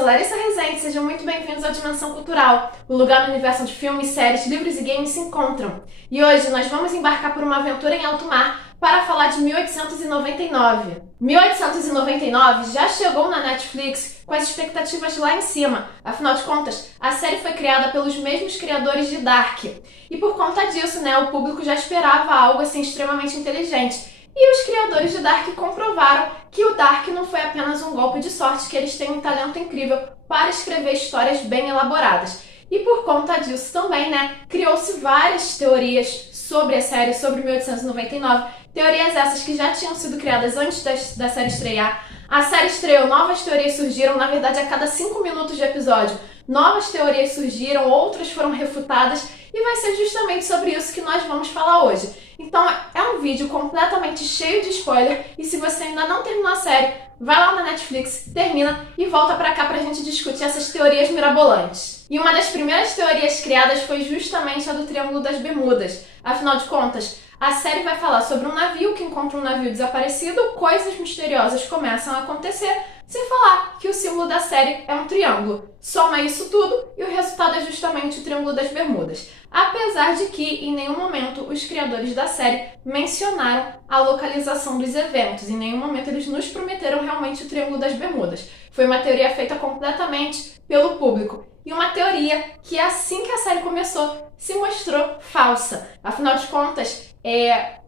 sou Larissa Rezende, sejam muito bem-vindos à Dimensão Cultural, o lugar no universo onde filmes, séries, livros e games se encontram. E hoje nós vamos embarcar por uma aventura em alto mar para falar de 1899. 1899 já chegou na Netflix com as expectativas lá em cima. Afinal de contas, a série foi criada pelos mesmos criadores de Dark. E por conta disso, o público já esperava algo assim extremamente inteligente. E os criadores de Dark comprovaram que o Dark não foi apenas um golpe de sorte, que eles têm um talento incrível para escrever histórias bem elaboradas. E por conta disso também, criou-se várias teorias sobre a série, sobre 1899. Teorias essas que já tinham sido criadas antes da série estrear. A série estreou, novas teorias surgiram, na verdade a cada 5 minutos de episódio. Novas teorias surgiram, outras foram refutadas e vai ser justamente sobre isso que nós vamos falar hoje. Então é um vídeo completamente cheio de spoiler e se você ainda não terminou a série, vai lá na Netflix, termina e volta pra cá pra gente discutir essas teorias mirabolantes. E uma das primeiras teorias criadas foi justamente a do Triângulo das Bermudas. Afinal de contas, a série vai falar sobre um navio que encontra um navio desaparecido, coisas misteriosas começam a acontecer, sem falar que o símbolo da série é um triângulo. Soma isso tudo e o resultado é justamente o Triângulo das Bermudas. Apesar de que, em nenhum momento, os criadores da série mencionaram a localização dos eventos. Em nenhum momento eles nos prometeram realmente o Triângulo das Bermudas. Foi uma teoria feita completamente pelo público. E uma teoria que, assim que a série começou, se mostrou falsa. Afinal de contas,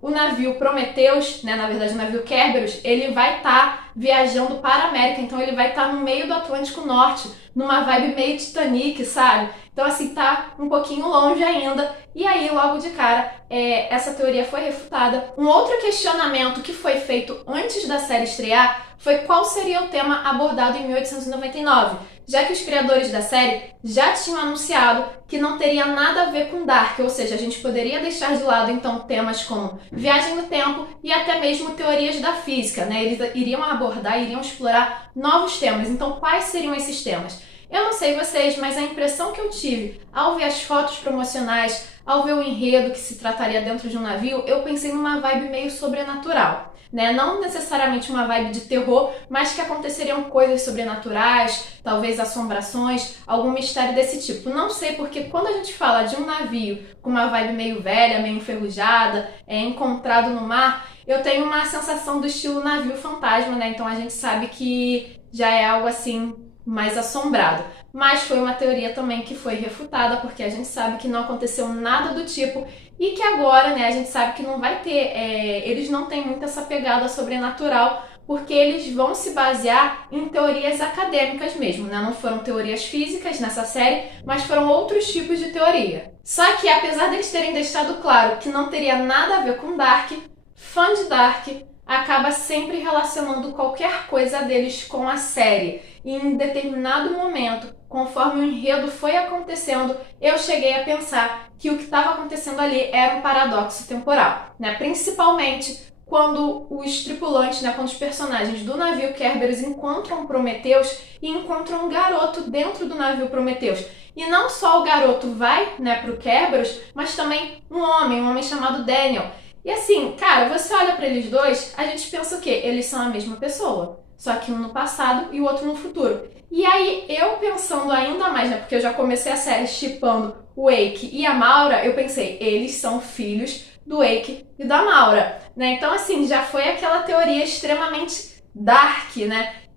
o navio Prometheus, na verdade o navio Kerberos, ele vai estar viajando para a América, então ele vai estar no meio do Atlântico Norte, numa vibe meio Titanic, sabe? Então assim, tá um pouquinho longe ainda, e aí logo de cara essa teoria foi refutada. Um outro questionamento que foi feito antes da série estrear foi qual seria o tema abordado em 1899, já que os criadores da série já tinham anunciado que não teria nada a ver com Dark, ou seja, a gente poderia deixar de lado então temas como viagem no tempo e até mesmo teorias da física, Eles iriam abordar, iriam explorar novos temas. Então, quais seriam esses temas? Eu não sei vocês, mas a impressão que eu tive ao ver as fotos promocionais, ao ver o enredo que se trataria dentro de um navio, eu pensei numa vibe meio sobrenatural. Não necessariamente uma vibe de terror, mas que aconteceriam coisas sobrenaturais, talvez assombrações, algum mistério desse tipo. Não sei, porque quando a gente fala de um navio com uma vibe meio velha, meio enferrujada, encontrado no mar, eu tenho uma sensação do estilo navio fantasma, Então a gente sabe que já é algo assim mais assombrado. Mas foi uma teoria também que foi refutada, porque a gente sabe que não aconteceu nada do tipo e que agora, a gente sabe que não vai ter, eles não têm muito essa pegada sobrenatural, porque eles vão se basear em teorias acadêmicas mesmo, Não foram teorias físicas nessa série, mas foram outros tipos de teoria. Só que apesar deles terem deixado claro que não teria nada a ver com Dark, fã de Dark acaba sempre relacionando qualquer coisa deles com a série. E em determinado momento, conforme o enredo foi acontecendo, eu cheguei a pensar que o que estava acontecendo ali era um paradoxo temporal, Principalmente quando os tripulantes, quando os personagens do navio Kerberos encontram Prometheus e encontram um garoto dentro do navio Prometheus. E não só o garoto vai, para o Kerberos, mas também um homem chamado Daniel. E assim, cara, você olha pra eles dois, a gente pensa o quê? Eles são a mesma pessoa, só que um no passado e o outro no futuro. E aí, eu pensando ainda mais, porque eu já comecei a série shippando o Wake e a Maura, eu pensei, eles são filhos do Wake e da Maura, Então assim, já foi aquela teoria extremamente dark,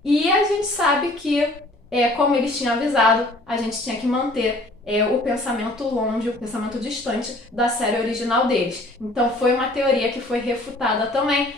E a gente sabe que, como eles tinham avisado, a gente tinha que manter o pensamento longe, o pensamento distante da série original deles. Então foi uma teoria que foi refutada também.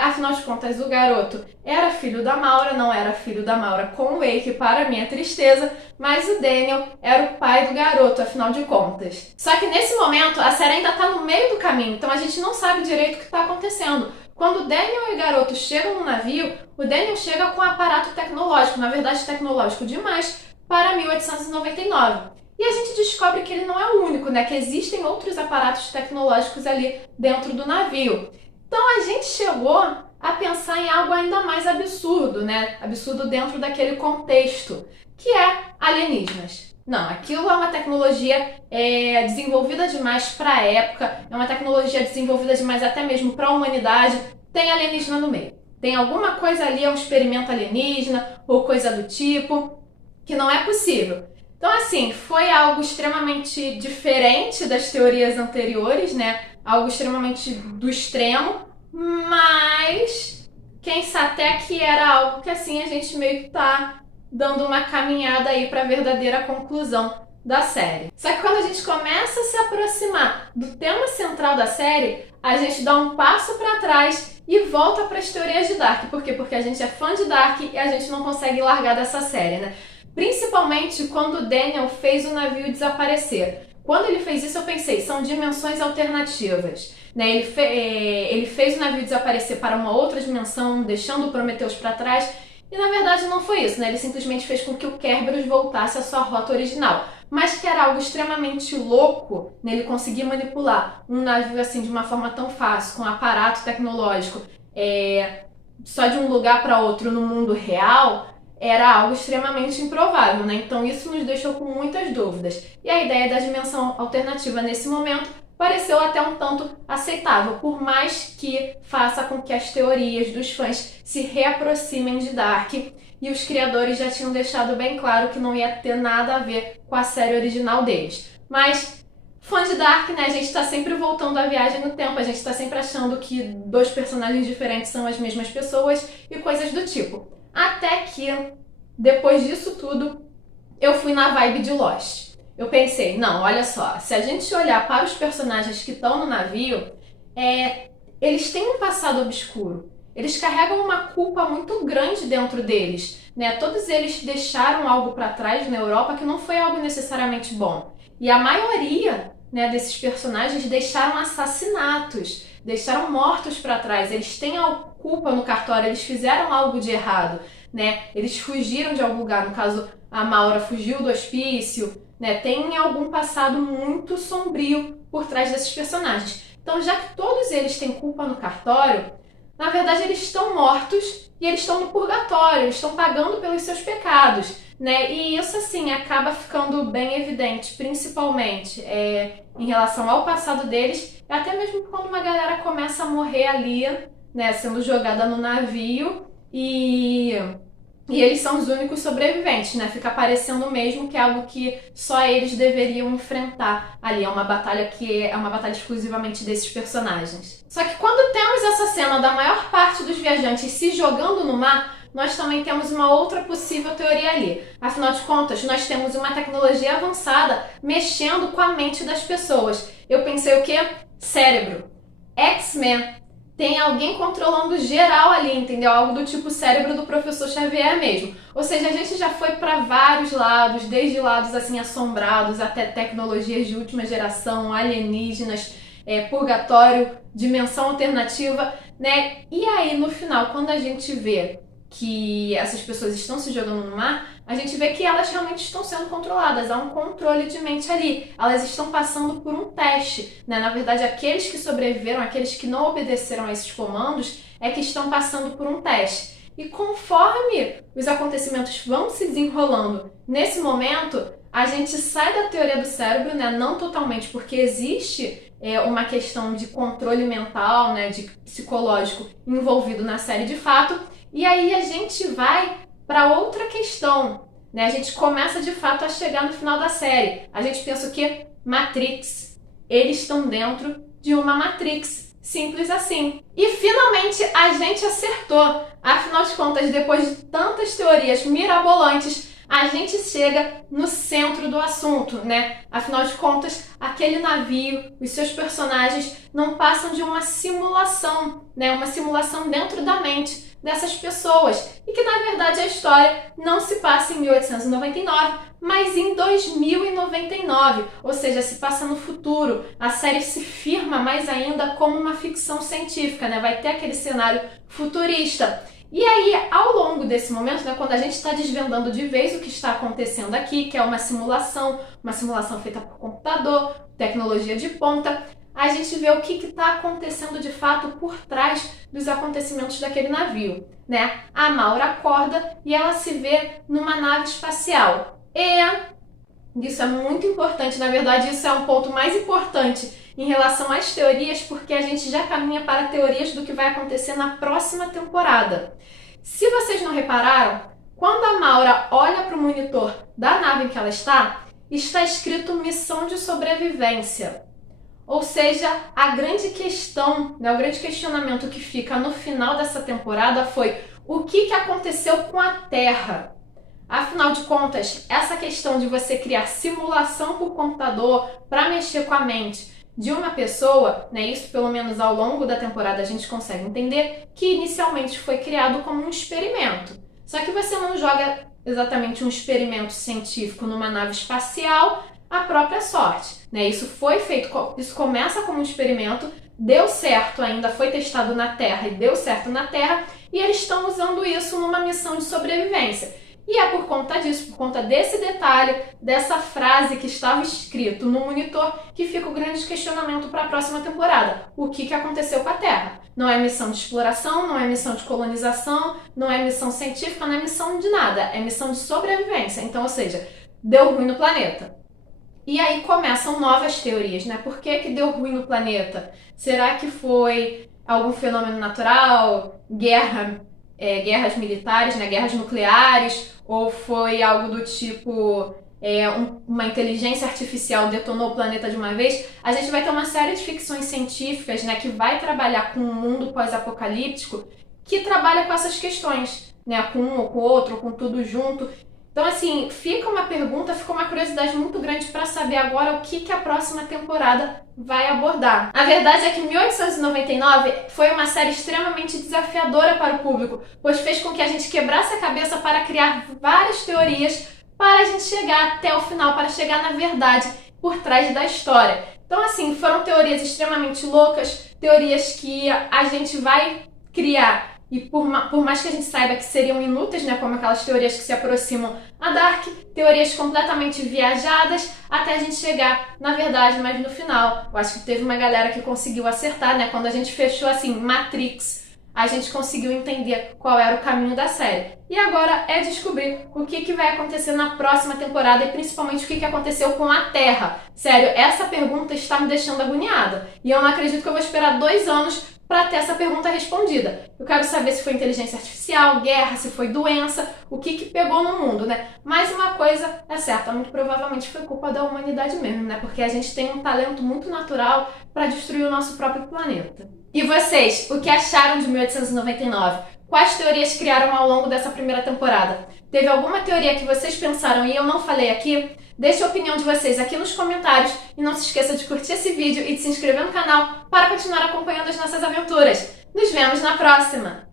Afinal de contas, o garoto era filho da Maura, não era filho da Maura com o Wake, para minha tristeza, mas o Daniel era o pai do garoto, afinal de contas. Só que nesse momento, a série ainda está no meio do caminho, então a gente não sabe direito o que está acontecendo. Quando o Daniel e o garoto chegam no navio, o Daniel chega com um aparato tecnológico, na verdade tecnológico demais, para 1899. E a gente descobre que ele não é o único, que existem outros aparatos tecnológicos ali dentro do navio. Então a gente chegou a pensar em algo ainda mais absurdo, Absurdo dentro daquele contexto, que é alienígenas. Não, aquilo é uma tecnologia desenvolvida demais para a época, é uma tecnologia desenvolvida demais até mesmo para a humanidade. Tem alienígena no meio. Tem alguma coisa ali, é um experimento alienígena ou coisa do tipo. que não é possível. Então, assim, foi algo extremamente diferente das teorias anteriores, né? Algo extremamente do extremo, mas quem sabe até que era algo que, assim, a gente meio que tá dando uma caminhada aí para a verdadeira conclusão da série. Só que quando a gente começa a se aproximar do tema central da série, a gente dá um passo para trás e volta para as teorias de Dark. Por quê? Porque a gente é fã de Dark e a gente não consegue largar dessa série, né? Principalmente quando o Daniel fez o navio desaparecer. Quando ele fez isso, eu pensei, são dimensões alternativas. Né? Ele fez o navio desaparecer para uma outra dimensão, deixando o Prometheus para trás. E na verdade não foi isso, né? Ele simplesmente fez com que o Kerberos voltasse à sua rota original. Mas que era algo extremamente louco, né? Ele conseguir manipular um navio assim de uma forma tão fácil, com um aparato tecnológico, só de um lugar para outro no mundo real, era algo extremamente improvável, né? Então isso nos deixou com muitas dúvidas. E a ideia da dimensão alternativa nesse momento pareceu até um tanto aceitável, por mais que faça com que as teorias dos fãs se reaproximem de Dark, e os criadores já tinham deixado bem claro que não ia ter nada a ver com a série original deles. Mas, fã de Dark, né, a gente tá sempre voltando à viagem no tempo, a gente tá sempre achando que dois personagens diferentes são as mesmas pessoas e coisas do tipo. Até que, depois disso tudo, eu fui na vibe de Lost. Eu pensei, não, olha só, se a gente olhar para os personagens que estão no navio, eles têm um passado obscuro. Eles carregam uma culpa muito grande dentro deles, né? Todos eles deixaram algo para trás na Europa que não foi algo necessariamente bom. E a maioria, né, desses personagens deixaram assassinatos, deixaram mortos para trás. Eles têm a culpa no cartório, eles fizeram algo de errado, né? Eles fugiram de algum lugar, no caso a Maura fugiu do hospício, né? Tem algum passado muito sombrio por trás desses personagens. Então, já que todos eles têm culpa no cartório, na verdade eles estão mortos e eles estão no purgatório, eles estão pagando pelos seus pecados, né? E isso, assim, acaba ficando bem evidente, principalmente em relação ao passado deles, até mesmo quando uma galera começa a morrer ali, né, sendo jogada no navio e eles são os únicos sobreviventes, né? Fica parecendo mesmo que é algo que só eles deveriam enfrentar ali. É uma batalha que é uma batalha exclusivamente desses personagens. Só que quando temos essa cena da maior parte dos viajantes se jogando no mar, nós também temos uma outra possível teoria ali. Afinal de contas, nós temos uma tecnologia avançada mexendo com a mente das pessoas. Eu pensei o quê? Cérebro. X-Men. Tem alguém controlando geral ali, entendeu? Algo do tipo cérebro do professor Xavier mesmo. Ou seja, a gente já foi para vários lados, desde lados assim assombrados até tecnologias de última geração, alienígenas, purgatório, dimensão alternativa, né? E aí, no final, quando a gente vê que essas pessoas estão se jogando no mar, a gente vê que elas realmente estão sendo controladas, há um controle de mente ali. Elas estão passando por um teste, né? Na verdade, aqueles que sobreviveram, aqueles que não obedeceram a esses comandos, é que estão passando por um teste. E conforme os acontecimentos vão se desenrolando nesse momento, a gente sai da teoria do cérebro, né? Não totalmente, porque existe uma questão de controle mental, né? De psicológico envolvido na série de fato. E aí a gente vai para outra questão, né? A gente começa de fato a chegar no final da série. A gente pensa o quê? Matrix. Eles estão dentro de uma Matrix. Simples assim. E finalmente a gente acertou. Afinal de contas, depois de tantas teorias mirabolantes, a gente chega no centro do assunto, né? Afinal de contas, aquele navio, os seus personagens não passam de uma simulação, né? Uma simulação dentro da mente dessas pessoas. E que, na verdade, a história não se passa em 1899, mas em 2099. Ou seja, se passa no futuro. A série se firma mais ainda como uma ficção científica, né? Vai ter aquele cenário futurista. E aí, ao longo desse momento, né, quando a gente está desvendando de vez o que está acontecendo aqui, que é uma simulação feita por computador, tecnologia de ponta, a gente vê o que está acontecendo de fato por trás dos acontecimentos daquele navio, né? A Maura acorda e ela se vê numa nave espacial. E isso é muito importante, na verdade isso é um ponto mais importante em relação às teorias, porque a gente já caminha para teorias do que vai acontecer na próxima temporada. Se vocês não repararam, Quando a Maura olha para o monitor da nave em que ela está escrito missão de sobrevivência. Ou seja, a grande questão, né, o grande questionamento que fica no final dessa temporada foi o que aconteceu com a Terra? Afinal de contas, essa questão de você criar simulação por computador para mexer com a mente de uma pessoa, né, isso pelo menos ao longo da temporada a gente consegue entender que inicialmente foi criado como um experimento. Só que você não joga exatamente um experimento científico numa nave espacial à própria sorte, né? Isso foi feito, isso começa como um experimento, deu certo ainda, foi testado na Terra e deu certo na Terra, e eles estão usando isso numa missão de sobrevivência. E é por conta disso, por conta desse detalhe, dessa frase que estava escrito no monitor, que fica o grande questionamento para a próxima temporada. O que aconteceu com a Terra? Não é missão de exploração, não é missão de colonização, não é missão científica, não é missão de nada. É missão de sobrevivência. Então, ou seja, deu ruim no planeta. E aí começam novas teorias, né? Por que deu ruim no planeta? Será que foi algum fenômeno natural? Guerras militares, né? Guerras nucleares? Ou foi algo do tipo uma inteligência artificial detonou o planeta de uma vez? A gente vai ter uma série de ficções científicas, né, que vai trabalhar com um mundo pós-apocalíptico que trabalha com essas questões, né, com um ou com o outro, ou com tudo junto. Então, assim, fica uma pergunta, fica uma curiosidade muito grande para saber agora o que a próxima temporada vai abordar. A verdade é que 1899 foi uma série extremamente desafiadora para o público, pois fez com que a gente quebrasse a cabeça para criar várias teorias para a gente chegar até o final, para chegar na verdade por trás da história. Então, assim, foram teorias extremamente loucas, teorias que a gente vai criar e por mais que a gente saiba que seriam inúteis, né, como aquelas teorias que se aproximam a Dark, teorias completamente viajadas, até a gente chegar na verdade, mas no final, eu acho que teve uma galera que conseguiu acertar, né, quando a gente fechou assim, Matrix, a gente conseguiu entender qual era o caminho da série. E agora é descobrir o que vai acontecer na próxima temporada e principalmente o que aconteceu com a Terra. Sério, essa pergunta está me deixando agoniada. E eu não acredito que eu vou esperar 2 anos para ter essa pergunta respondida. Eu quero saber se foi inteligência artificial, guerra, se foi doença, o que pegou no mundo, né? Mas uma coisa é certa, muito provavelmente foi culpa da humanidade mesmo, né? Porque a gente tem um talento muito natural para destruir o nosso próprio planeta. E vocês, o que acharam de 1899? Quais teorias criaram ao longo dessa primeira temporada? Teve alguma teoria que vocês pensaram e eu não falei aqui? Deixe a opinião de vocês aqui nos comentários e não se esqueça de curtir esse vídeo e de se inscrever no canal para continuar acompanhando as nossas aventuras. Nos vemos na próxima!